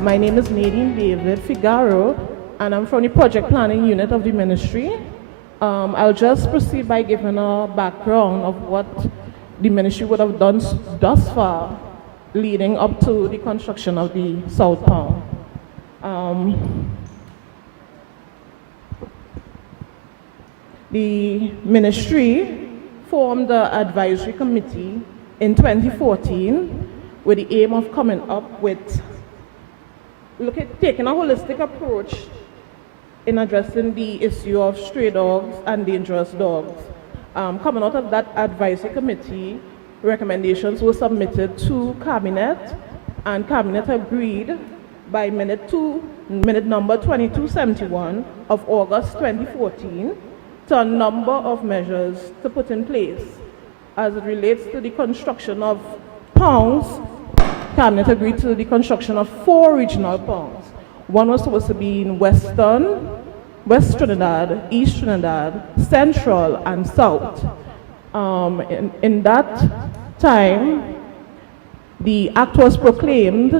My name is Nadine David Figaro, and I'm from the Project Planning Unit of the Ministry. I'll just proceed by giving a background of what the Ministry would have done thus far leading up to the construction of the South Pound. The Ministry formed the advisory committee in 2014 with the aim of coming up with taking a holistic approach in addressing the issue of stray dogs and dangerous dogs. Coming out of that advisory committee, recommendations were submitted to Cabinet, and Cabinet agreed by minute number 2271 of August 2014 to a number of measures to put in place. As it relates to the construction of pounds, Cabinet agreed to the construction of 4 regional pounds. One was supposed to be in West Trinidad, East Trinidad, Central, and South. In that time, the act was proclaimed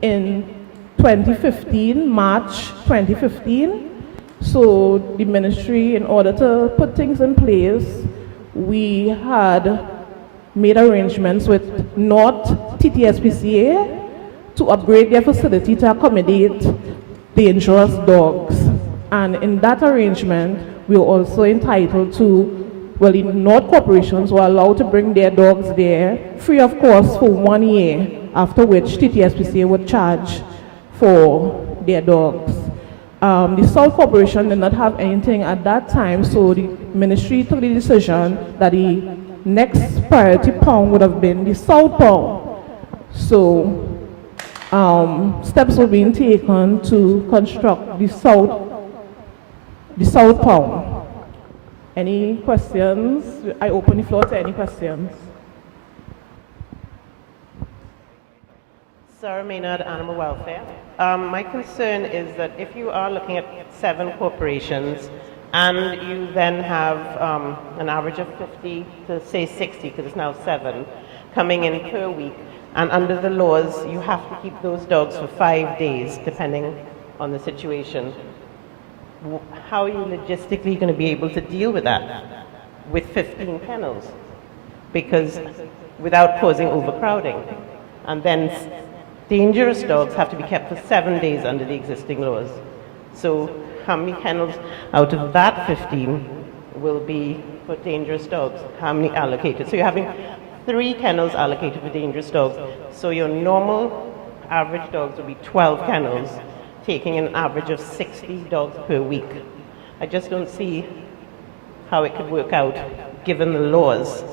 in 2015, March 2015. So the Ministry, in order to put things in place, we had made arrangements with North TTSPCA to upgrade their facility to accommodate dangerous dogs. And in that arrangement, we were also entitled to, well, the North corporations were allowed to bring their dogs there free of cost for 1 year, after which TTSPCA would charge for their dogs. The South Corporation did not have anything at that time, so the Ministry took the decision that the next priority pound would have been the South Pound. So steps were being taken to construct the South Pound. Any questions? I open the floor to any questions. Sarah Maynard, Animal Welfare. My concern is that if you are looking at 7 corporations and you then have an average of 50 to say 60, because it's now 7, coming in per week, and under the laws you have to keep those dogs for 5 days depending on the situation, how are you logistically going to be able to deal with that with 15 kennels? Because without causing overcrowding. And then dangerous dogs have to be kept for 7 days under the existing laws. So how many kennels out of that 15 will be for dangerous dogs? How many allocated? So you're having 3 kennels allocated for dangerous dogs. So your normal average dogs will be 12 kennels, taking an average of 60 dogs per week. I just don't see how it could work out given the laws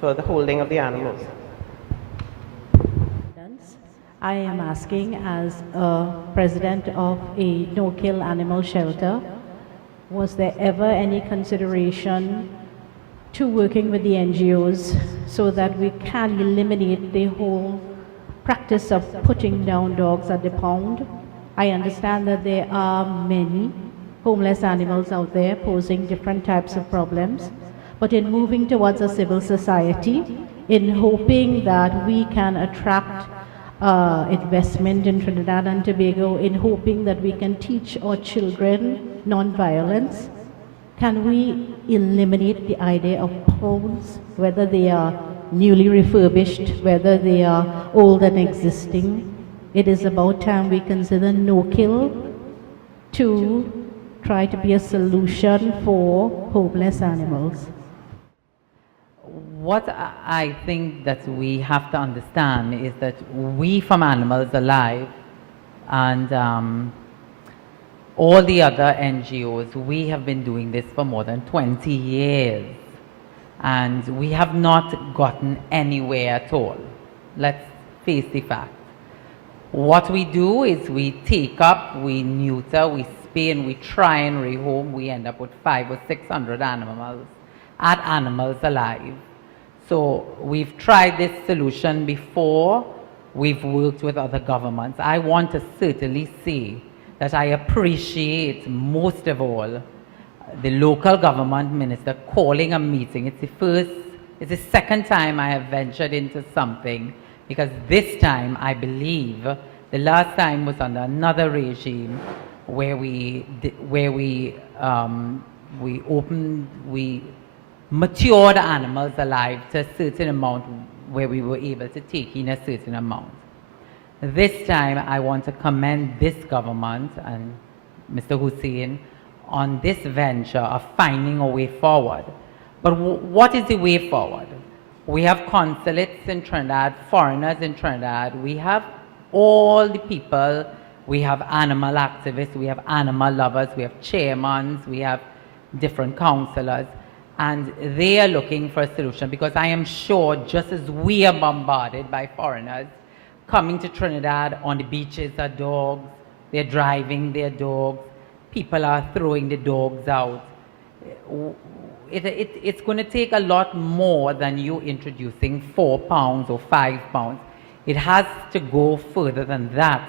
for the holding of the animals. I am asking, as a president of a no-kill animal shelter, was there ever any consideration to working with the NGOs so that we can eliminate the whole practice of putting down dogs at the pound? I understand that there are many homeless animals out there posing different types of problems, but in moving towards a civil society, in hoping that we can attract investment in Trinidad and Tobago, in hoping that we can teach our children non-violence, can we eliminate the idea of pounds, whether they are newly refurbished, whether they are old and existing? It is about time we consider no-kill to try to be a solution for homeless animals. What I think that we have to understand is that we from Animals Alive and all the other NGOs, we have been doing this for more than 20 years. And we have not gotten anywhere at all. Let's face the fact. What we do is we take up, we neuter, we spay, and we try and rehome. We end up with 500 or 600 animals at Animals Alive. So we've tried this solution before. We've worked with other governments. I want to certainly say that I appreciate most of all the local government minister calling a meeting. It's the second time I have ventured into something, because this time I believe The last time was under another regime where we matured animals alive to a certain amount where we were able to take in a certain amount. This time, I want to commend this government and Mr. Hosein on this venture of finding a way forward. But what is the way forward? We have consulates in Trinidad, foreigners in Trinidad, we have all the people, we have animal activists, we have animal lovers, we have chairmen, we have different councillors, and they are looking for a solution, because I am sure just as we are bombarded by foreigners coming to Trinidad, on the beaches are dogs, they're driving their dogs, people are throwing the dogs out. It's going to take a lot more than you introducing 4 pounds or 5 pounds. It has to go further than that.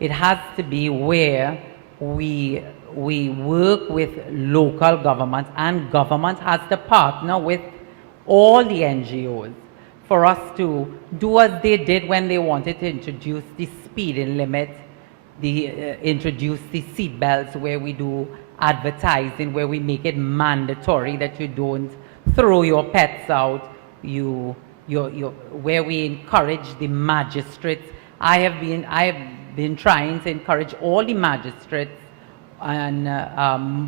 It has to be where we work with local governments, and government has to partner with all the NGOs for us to do as they did when they wanted to introduce the speeding limit, introduce the seat belts, where we do advertising, where we make it mandatory that you don't throw your pets out, where we encourage the magistrates. I have been trying to encourage all the magistrates and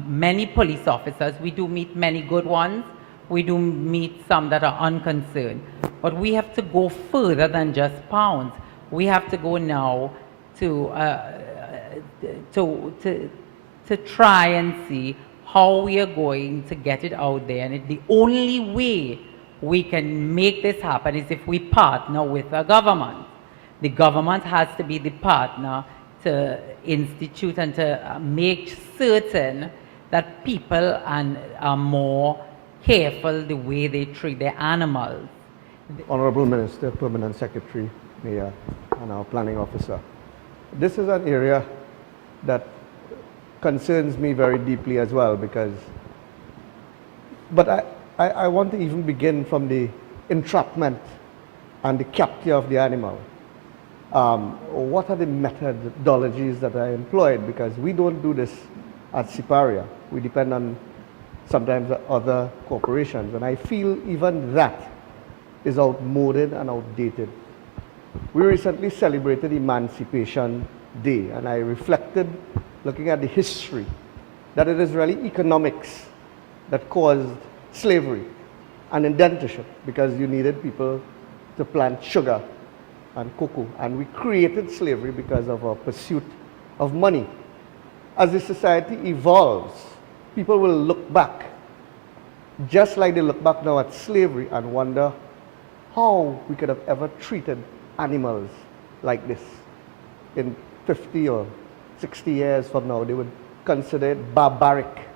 many police officers. We do meet many good ones. We do meet some that are unconcerned. But we have to go further than just pounds. We have to go now to try and see how we are going to get it out there. And the only way we can make this happen is if we partner with the government. The government has to be the partner to institute and to make certain that people are more careful the way they treat their animals. Honorable Minister, Permanent Secretary, Mayor, and our Planning Officer. This is an area that concerns me very deeply as well, but I want to even begin from the entrapment and the capture of the animal. What are the methodologies that are employed? Because we don't do this at Siparia. We depend on sometimes other corporations, and I feel even that is outmoded and outdated. We recently celebrated Emancipation Day, and I reflected, looking at the history, that it is really economics that caused slavery and indentureship, because you needed people to plant sugar and cocoa, and we created slavery because of our pursuit of money. As the society evolves, people will look back, just like they look back now at slavery, and wonder how we could have ever treated animals like this. In 50 or 60 years from now, they would consider it barbaric,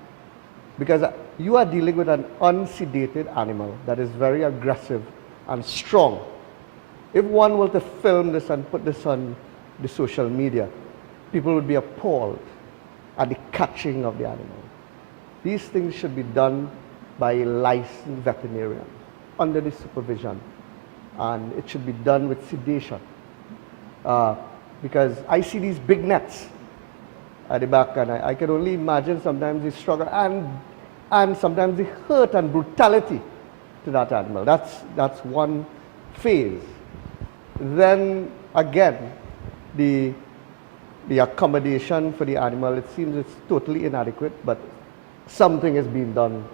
because you are dealing with an unsedated animal that is very aggressive and strong. If one were to film this and put this on the social media, people would be appalled at the catching of the animal. These things should be done by a licensed veterinarian under the supervision, and it should be done with sedation. Because I see these big nets at the back, and I can only imagine sometimes the struggle and sometimes the hurt and brutality to that animal. That's one phase. Then again, the accommodation for the animal, it seems it's totally inadequate, but something is being done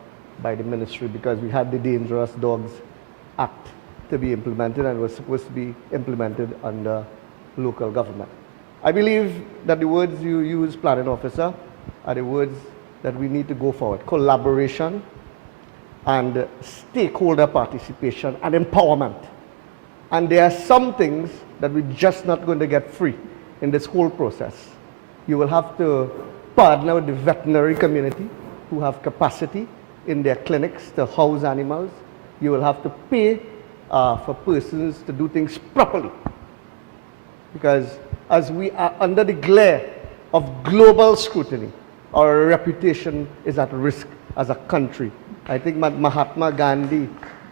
by the ministry, because we had the Dangerous Dogs Act to be implemented, and was supposed to be implemented under local government. I believe that the words you use, Planning Officer, are the words that we need to go forward. Collaboration and stakeholder participation and empowerment. And there are some things that we're just not going to get free in this whole process. You will have to partner with the veterinary community who have capacity in their clinics to house animals. You will have to pay for persons to do things properly. Because as we are under the glare of global scrutiny, our reputation is at risk as a country. I think Mahatma Gandhi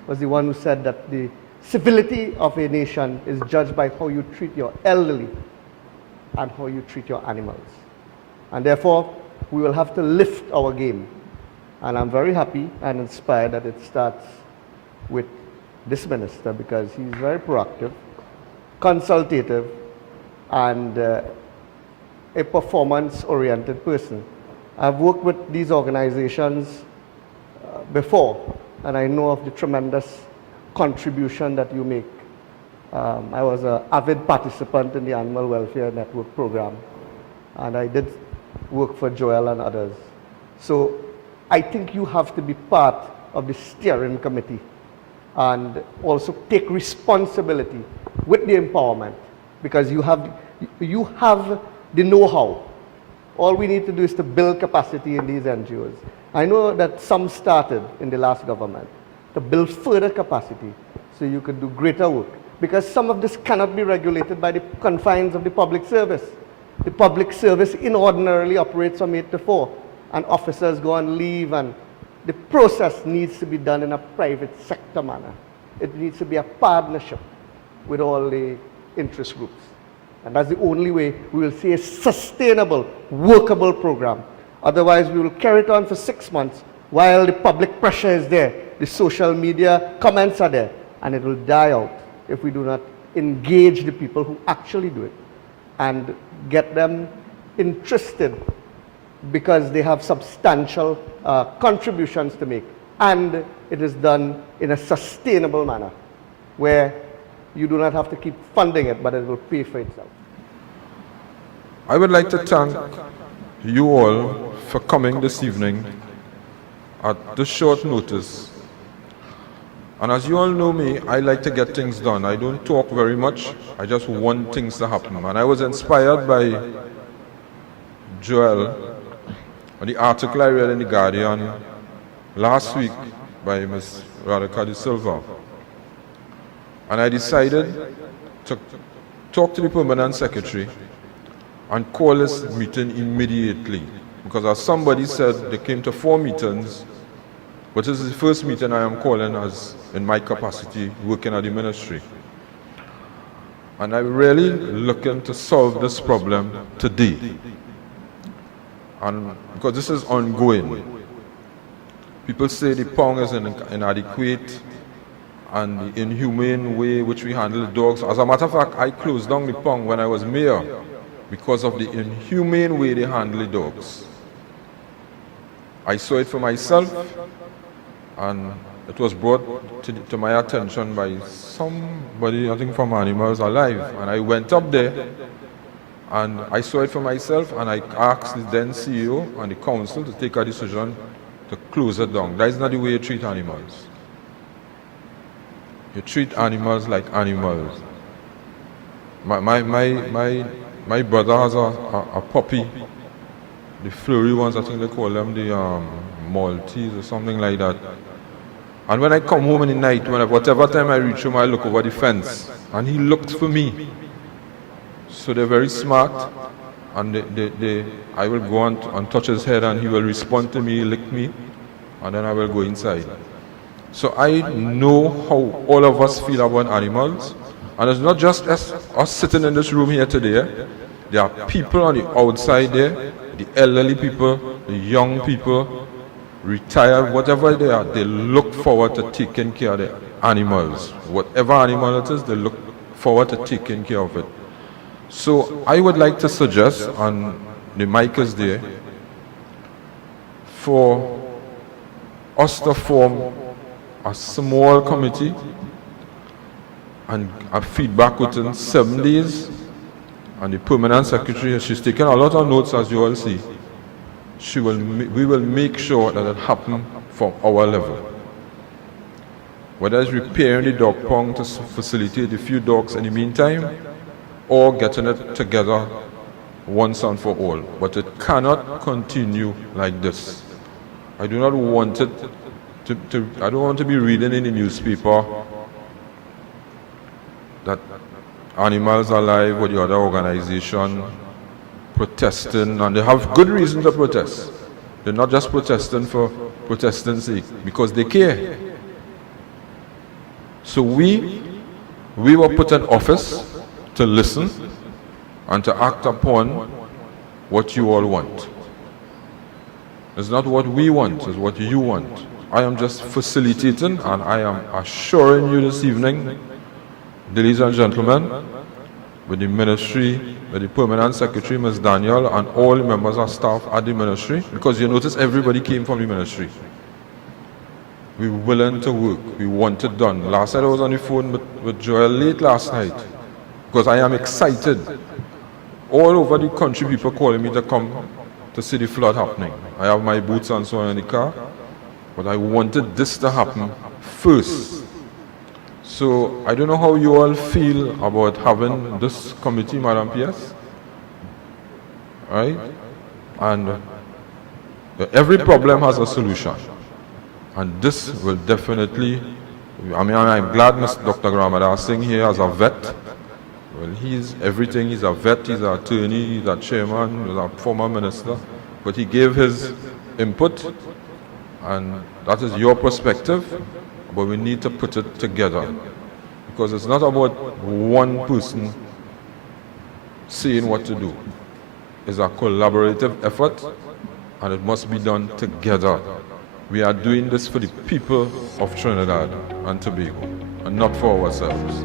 was the one who said that the civility of a nation is judged by how you treat your elderly. and how you treat your animals. And therefore, we will have to lift our game. And I'm very happy and inspired that it starts with this minister, because he's very proactive, consultative, and a performance-oriented person. I've worked with these organizations before, and I know of the tremendous contribution that you make. I was an avid participant in the Animal Welfare Network program, and I did work for Joel and others. So I think you have to be part of the steering committee and also take responsibility with the empowerment, because you have the know-how. All we need to do is to build capacity in these NGOs. I know that some started in the last government to build further capacity so you could do greater work, because some of this cannot be regulated by the confines of the public service. The public service inordinately operates from 8 to 4, and officers go on leave, and the process needs to be done in a private sector manner. It needs to be a partnership with all the interest groups. And that's the only way we will see a sustainable, workable program. Otherwise, we will carry it on for 6 months while the public pressure is there, the social media comments are there, and it will die out if we do not engage the people who actually do it and get them interested, because they have substantial contributions to make. And it is done in a sustainable manner, where you do not have to keep funding it, but it will pay for itself. I would like to thank you all for coming this evening at this short notice. And as you all know me, I like to get things done. I don't talk very much. I just want things to happen. And I was inspired by Joel, the article I read in The Guardian last week by Ms. Radhika De Silva. And I decided to talk to the Permanent Secretary and call this meeting immediately. Because as somebody said, they came to 4 meetings, but this is the first meeting I am calling as in my capacity working at the ministry. And I'm really looking to solve this problem today. And because this is ongoing. People say the pound is inadequate and the inhumane way which we handle the dogs. As a matter of fact, I closed down the pound when I was mayor because of the inhumane way they handle the dogs. I saw it for myself, and it was brought to my attention by somebody, I think from Animals Alive, and I went up there and I saw it for myself, and I asked the then CEO and the council to take a decision to close it down. That is not the way you treat animals. You treat animals like animals. My brother has a puppy, the furry ones, I think they call them the Maltese or something like that. And when I come home in the night, whatever time I reach home, I look over the fence, and he looks for me. So they're very smart, and I will go and touch his head, and he will respond to me, lick me, and then I will go inside. So I know how all of us feel about animals, and it's not just us sitting in this room here today. There are people on the outside there, the elderly people, the young people, retired, whatever they are, they look forward to taking care of the animals. Whatever animal it is, they look forward to taking care of it. So I would like to suggest, and the mic is there, for us to form a small committee and a feedback within 7 days. And the Permanent Secretary, she's taken a lot of notes, as you all see. We will make sure that it happens from our level. Whether it's repairing the dog pound to facilitate a few dogs in the meantime, or getting it together once and for all. But it cannot continue like this. I do not want it I don't want to be reading in the newspaper that Animals Alive or the other organization protesting, and they have good reason to protest. They're not just protesting for protesting's sake, because they care. So we were put in office to listen, and to act upon what you all want. It's not what we want, it's what you want. I am just facilitating, and I am assuring you this evening, ladies and gentlemen, with the ministry, with the permanent secretary, Ms. Daniel, and all the members of staff at the ministry, because you notice everybody came from the ministry. We were willing to work, we want it done. Last night I was on the phone with Joel late last night, because I am excited. All over the country, people calling me to come to see the flood happening. I have my boots and so on in the car, but I wanted this to happen first. So I don't know how you all feel about having this committee, Madam PS. Right? And every problem has a solution. And this will definitely, I mean, I'm glad Dr. Gramadas Singh here as a vet. Well, he's everything. He's a vet, he's an attorney, he's a chairman, he's a former minister. But he gave his input, and that is your perspective, but we need to put it together. Because it's not about one person saying what to do. It's a collaborative effort, and it must be done together. We are doing this for the people of Trinidad and Tobago, and not for ourselves.